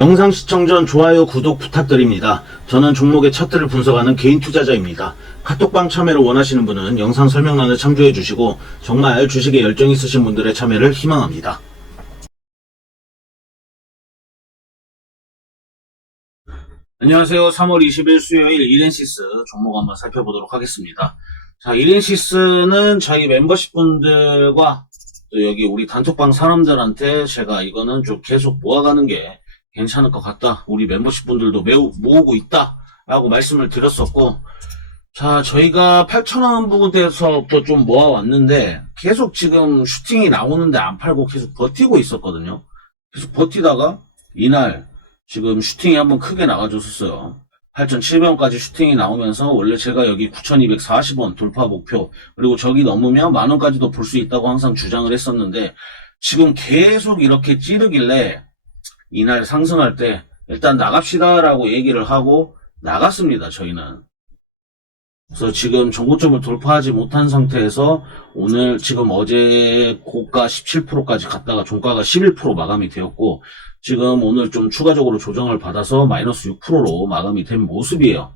영상 시청 전 좋아요, 구독 부탁드립니다. 저는 종목의 차트를 분석하는 개인 투자자입니다. 카톡방 참여를 원하시는 분은 영상 설명란을 참조해 주시고 정말 주식에 열정 있으신 분들의 참여를 희망합니다. 안녕하세요. 3월 20일 수요일 이렌시스 종목 한번 살펴보도록 하겠습니다. 자, 이렌시스는 저희 멤버십 분들과 또 여기 우리 단톡방 사람들한테 제가 이거는 좀 계속 모아가는 게 괜찮을 것 같다. 우리 멤버십 분들도 매우 모으고 있다. 라고 말씀을 드렸었고, 자, 저희가 8,000원 부분대에서부터 좀 모아왔는데, 계속 지금 슈팅이 나오는데 안 팔고 계속 버티고 있었거든요. 계속 버티다가, 이날, 지금 슈팅이 한번 크게 나가줬었어요. 8,700원까지 슈팅이 나오면서, 원래 제가 여기 9,240원 돌파 목표, 그리고 저기 넘으면 만원까지도 볼 수 있다고 항상 주장을 했었는데, 지금 계속 이렇게 찌르길래, 이날 상승할 때 일단 나갑시다라고 얘기를 하고 나갔습니다. 저희는. 그래서 지금 전고점을 돌파하지 못한 상태에서 오늘 지금 어제 고가 17%까지 갔다가 종가가 11% 마감이 되었고 지금 오늘 좀 추가적으로 조정을 받아서 마이너스 6%로 마감이 된 모습이에요.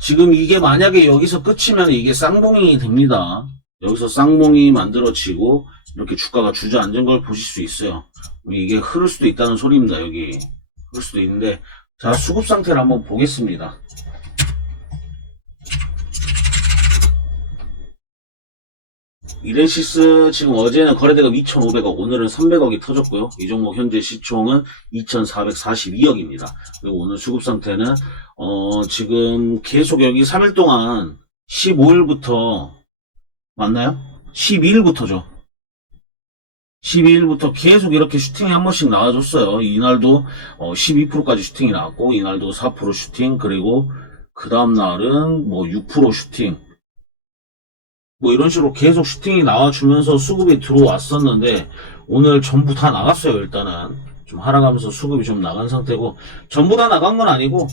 지금 이게 만약에 여기서 끝이면 이게 쌍봉이 됩니다. 여기서 쌍봉이 만들어지고 이렇게 주가가 주저앉은 걸 보실 수 있어요. 이게 흐를 수도 있다는 소리입니다. 여기 흐를 수도 있는데 자 수급 상태를 한번 보겠습니다. 이렌시스 지금 어제는 거래대가 2,500억, 오늘은 300억이 터졌고요. 이 종목 현재 시총은 2,442억입니다. 그리고 오늘 수급 상태는 어 지금 계속 여기 3일 동안 15일부터 맞나요? 12일부터죠. 12일부터 계속 이렇게 슈팅이 한 번씩 나와줬어요. 이날도 어, 12%까지 슈팅이 나왔고, 이날도 4% 슈팅, 그리고 그 다음날은 뭐 6% 슈팅. 뭐 이런 식으로 계속 슈팅이 나와주면서 수급이 들어왔었는데, 오늘 전부 다 나갔어요, 일단은. 좀 하락하면서 수급이 좀 나간 상태고, 전부 다 나간 건 아니고,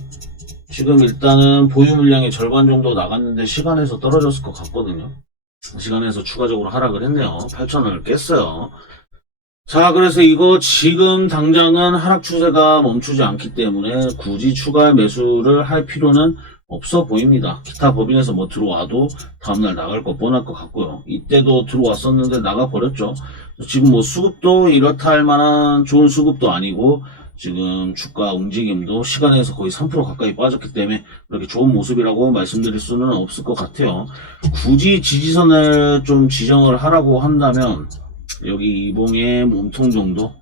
지금 일단은 보유 물량의 절반 정도 나갔는데 시간에서 떨어졌을 것 같거든요. 시간에서 추가적으로 하락을 했네요. 8천원을 깼어요. 자, 그래서 이거 지금 당장은 하락 추세가 멈추지 않기 때문에 굳이 추가 매수를 할 필요는 없어 보입니다. 기타 법인에서 뭐 들어와도 다음날 나갈 거 뻔할 것 같고요. 이때도 들어왔었는데 나가버렸죠. 지금 뭐 수급도 이렇다 할 만한 좋은 수급도 아니고 지금 주가 움직임도 시간에서 거의 3% 가까이 빠졌기 때문에 그렇게 좋은 모습이라고 말씀드릴 수는 없을 것 같아요. 굳이 지지선을 좀 지정을 하라고 한다면 여기 이봉의 몸통 정도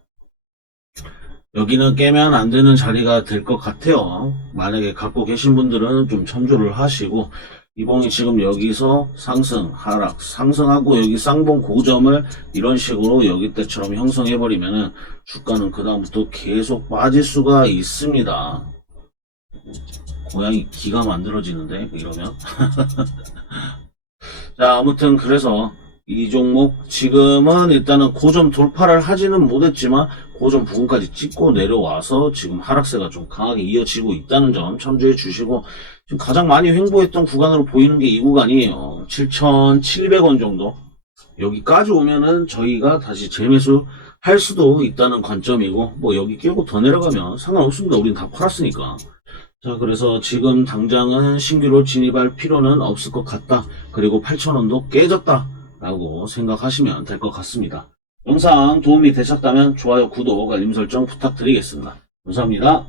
여기는 깨면 안 되는 자리가 될 것 같아요. 만약에 갖고 계신 분들은 좀 참조를 하시고 이봉이 지금 여기서 상승, 하락, 상승하고 여기 쌍봉 고점을 이런 식으로 여기 때처럼 형성해버리면은 주가는 그다음부터 계속 빠질 수가 있습니다. 고양이 기가 만들어지는데 이러면 자 아무튼 그래서 이 종목 지금은 일단은 고점 돌파를 하지는 못했지만 고점 부근까지 찍고 내려와서 지금 하락세가 좀 강하게 이어지고 있다는 점 참조해 주시고 지금 가장 많이 횡보했던 구간으로 보이는 게 이 구간이에요. 7,700원 정도. 여기까지 오면은 저희가 다시 재매수 할 수도 있다는 관점이고 뭐 여기 깨고 더 내려가면 상관없습니다. 우린 다 팔았으니까. 자, 그래서 지금 당장은 신규로 진입할 필요는 없을 것 같다. 그리고 8,000원도 깨졌다. 라고 생각하시면 될 것 같습니다. 영상 도움이 되셨다면 좋아요, 구독, 알림 설정 부탁드리겠습니다. 감사합니다.